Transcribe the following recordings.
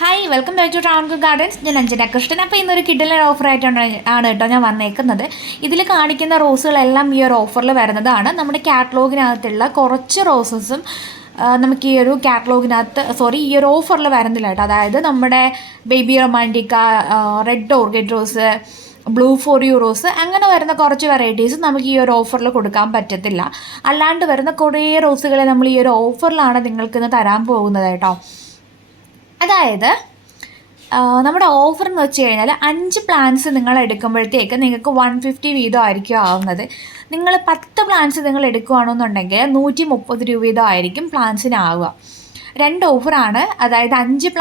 Hi welcome back to Travancore gardens. ഞാൻ അഞ്ജന കൃഷ്ണൻ. അപ്പോൾ ഇന്നൊരു കിഡിലൻ ഓഫറായിട്ടാണ് കേട്ടോ ഞാൻ വന്നേക്കുന്നത്. ഇതിൽ കാണിക്കുന്ന റോസുകളെല്ലാം ഈ ഒരു ഓഫറിൽ വരുന്നതാണ്. നമ്മുടെ കാറ്റലോഗിനകത്തുള്ള കുറച്ച് റോസസും നമുക്ക് ഈ ഒരു ഈ ഒരു ഓഫറിൽ വരുന്നില്ല കേട്ടോ. അതായത് നമ്മുടെ baby romantica, red orchid rose, blue for you rose, അങ്ങനെ വരുന്ന കുറച്ച് വെറൈറ്റീസ് നമുക്ക് ഈ ഒരു ഓഫറിൽ കൊടുക്കാൻ പറ്റത്തില്ല. അല്ലാണ്ട് വരുന്ന കുറേ റോസുകളെ നമ്മൾ ഈ ഒരു ഓഫറിലാണ് നിങ്ങൾക്കിന്ന് തരാൻ പോകുന്നത് കേട്ടോ. അതായത് നമ്മുടെ ഓഫർ എന്ന് വെച്ച് കഴിഞ്ഞാൽ 5 പ്ലാൻസ് നിങ്ങൾ എടുക്കുമ്പോഴത്തേക്ക് നിങ്ങൾക്ക് 150 വീതമായിരിക്കും ആവുന്നത്. നിങ്ങൾ 10 പ്ലാൻസ് നിങ്ങൾ എടുക്കുകയാണെന്നുണ്ടെങ്കിൽ 130 രൂപ വീതമായിരിക്കും പ്ലാൻസിനാവുക. 2 ഓഫറാണ്. അതായത് 5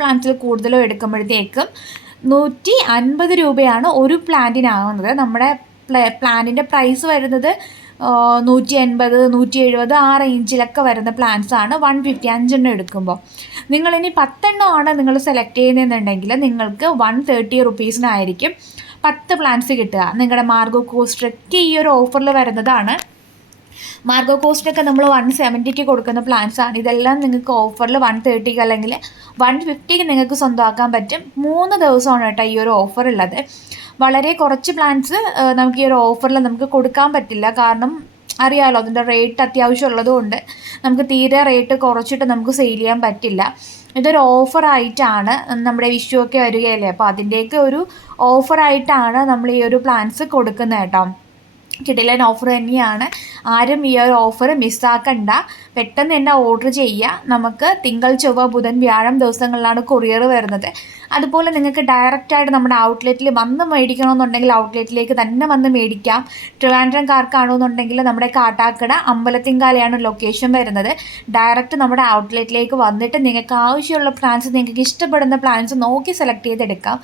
പ്ലാൻസിൽ കൂടുതലോ എടുക്കുമ്പോഴത്തേക്കും 150 രൂപയാണ് ഒരു പ്ലാന്റിനാവുന്നത്. നമ്മുടെ പ്ലാന്റിൻ്റെ പ്രൈസ് വരുന്നത് 180, 170 ആ റേഞ്ചിലൊക്കെ വരുന്ന പ്ലാൻസാണ് 150 5 എടുക്കുമ്പോൾ. നിങ്ങളിനി 10 നിങ്ങൾ സെലക്ട് ചെയ്യുന്നതെന്നുണ്ടെങ്കിൽ നിങ്ങൾക്ക് 130 റുപ്പീസിനായിരിക്കും 10 പ്ലാൻസ് കിട്ടുക. നിങ്ങളുടെ മാർഗോ കോസ്റ്റൊക്കെ ഈ ഒരു ഓഫറിൽ വരുന്നതാണ്. മാർഗോ കോസ്റ്റൊക്കെ നമ്മൾ 170 കൊടുക്കുന്ന പ്ലാൻസാണ്. ഇതെല്ലാം നിങ്ങൾക്ക് ഓഫറിൽ 130 അല്ലെങ്കിൽ 150 നിങ്ങൾക്ക് സ്വന്തമാക്കാൻ പറ്റും. 3 ദിവസമാണ് കേട്ടോ ഈ ഒരു ഓഫർ ഉള്ളത്. വളരെ കുറച്ച് പ്ലാൻസ് നമുക്ക് ഈ ഒരു ഓഫറിൽ നമുക്ക് കൊടുക്കാൻ പറ്റില്ല. കാരണം അറിയാമല്ലോ, അതിൻ്റെ റേറ്റ് അത്യാവശ്യം ഉള്ളതുകൊണ്ട് നമുക്ക് തീരെ റേറ്റ് കുറച്ചിട്ട് നമുക്ക് സെയിൽ ചെയ്യാൻ പറ്റില്ല. ഇതൊരു ഓഫറായിട്ടാണ്, നമ്മുടെ വിഷുവൊക്കെ വരികയല്ലേ, അപ്പോൾ അതിൻ്റെയൊക്കെ ഒരു ഓഫറായിട്ടാണ് നമ്മൾ ഈ ഒരു പ്ലാൻസ് കൊടുക്കുന്നത് കേട്ടോ. കിടിലൻ ഓഫർ തന്നെയാണ്. ആരും ഈ ഒരു ഓഫർ മിസ്സാക്കണ്ട. പെട്ടെന്ന് തന്നെ ഓർഡർ ചെയ്യുക. നമുക്ക് തിങ്കൾ, ചൊവ്വ, ബുധൻ, വ്യാഴം ദിവസങ്ങളിലാണ് കൊറിയർ വരുന്നത്. അതുപോലെ നിങ്ങൾക്ക് ഡയറക്റ്റായിട്ട് നമ്മുടെ ഔട്ട്ലെറ്റിൽ വന്ന് മേടിക്കണമെന്നുണ്ടെങ്കിൽ ഔട്ട്ലെറ്റിലേക്ക് തന്നെ വന്ന് മേടിക്കാം. ട്രിവാൻഡ്രംകാർക്കാണെന്നുണ്ടെങ്കിൽ നമ്മുടെ കാട്ടാക്കട അമ്പലത്തിങ്കാലയാണ് ലൊക്കേഷൻ വരുന്നത്. ഡയറക്റ്റ് നമ്മുടെ ഔട്ട്ലെറ്റിലേക്ക് വന്നിട്ട് നിങ്ങൾക്ക് ആവശ്യമുള്ള പ്ലാൻസ്, നിങ്ങൾക്ക് ഇഷ്ടപ്പെടുന്ന പ്ലാൻസ് നോക്കി സെലക്ട് ചെയ്തെടുക്കാം.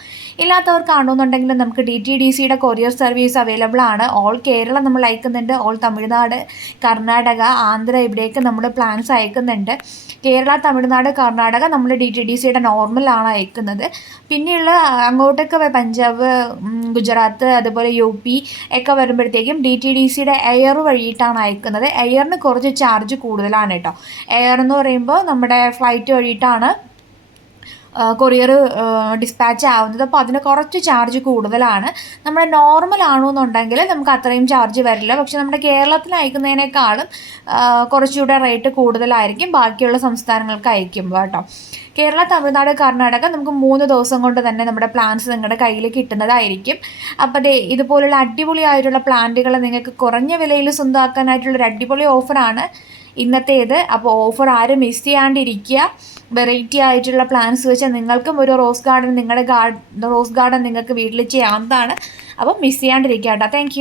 ഇല്ലാത്തവർക്കാണെന്നുണ്ടെങ്കിൽ നമുക്ക് DTDCയുടെ കൊറിയർ സർവീസ് അവൈലബിൾ ആണ്. ഓൾ കേരളം നമ്മൾ അയക്കുന്നുണ്ട്. ഓൾ തമിഴ്നാട്, കർണാടക, ആന്ധ്ര ഇവിടേക്ക് നമ്മൾ പ്ലാൻസ് അയക്കുന്നുണ്ട്. കേരള, തമിഴ്നാട്, കർണാടക നമ്മൾ DTDCയുടെ നോർമലാണ് അയക്കുന്നത്. പിന്നെയുള്ള അങ്ങോട്ടൊക്കെ പഞ്ചാബ്, ഗുജറാത്ത്, അതുപോലെ UP ഒക്കെ വരുമ്പോഴത്തേക്കും DTDCയുടെ എയർ വഴിയിട്ടാണ് അയക്കുന്നത്. എയറിന് കുറച്ച് ചാർജ് കൂടുതലാണ് കേട്ടോ. എയർ എന്ന് പറയുമ്പോൾ നമ്മുടെ ഫ്ലൈറ്റ് വഴിയിട്ടാണ് കൊറിയർ ഡിസ്പാച്ച് ആവുന്നത്. അപ്പോൾ അതിന് കുറച്ച് ചാർജ് കൂടുതലാണ്. നമ്മുടെ നോർമൽ ആണെന്നുണ്ടെങ്കിൽ നമുക്ക് അത്രയും ചാർജ് വരില്ല. പക്ഷെ നമ്മുടെ കേരളത്തിൽ അയക്കുന്നതിനേക്കാളും കുറച്ചുകൂടെ റേറ്റ് കൂടുതലായിരിക്കും ബാക്കിയുള്ള സംസ്ഥാനങ്ങൾക്ക് അയക്കുമ്പോൾ കേട്ടോ. കേരള, തമിഴ്നാട്, കർണാടക നമുക്ക് 3 ദിവസം കൊണ്ട് തന്നെ നമ്മുടെ പ്ലാൻസ് നിങ്ങളുടെ കയ്യിൽ കിട്ടുന്നതായിരിക്കും. അപ്പോൾ ഇതുപോലുള്ള അടിപൊളിയായിട്ടുള്ള പ്ലാന്റുകൾ നിങ്ങൾക്ക് കുറഞ്ഞ വിലയിൽ സ്വന്തമാക്കാനായിട്ടുള്ളൊരു അടിപൊളി ഓഫറാണ് ഇന്നത്തേത്. അപ്പോൾ ഓഫർ ആരും മിസ് ചെയ്യാണ്ടിരിക്കുക. വെറൈറ്റി ആയിട്ടുള്ള പ്ലാൻസ് വെച്ചാൽ നിങ്ങൾക്കും ഒരു റോസ് ഗാർഡൻ നിങ്ങൾക്ക് വീട്ടിൽ ചെയ്യാവുന്നതാണ്. അപ്പോൾ മിസ് ചെയ്യാണ്ടിരിക്കുക കേട്ടോ. താങ്ക്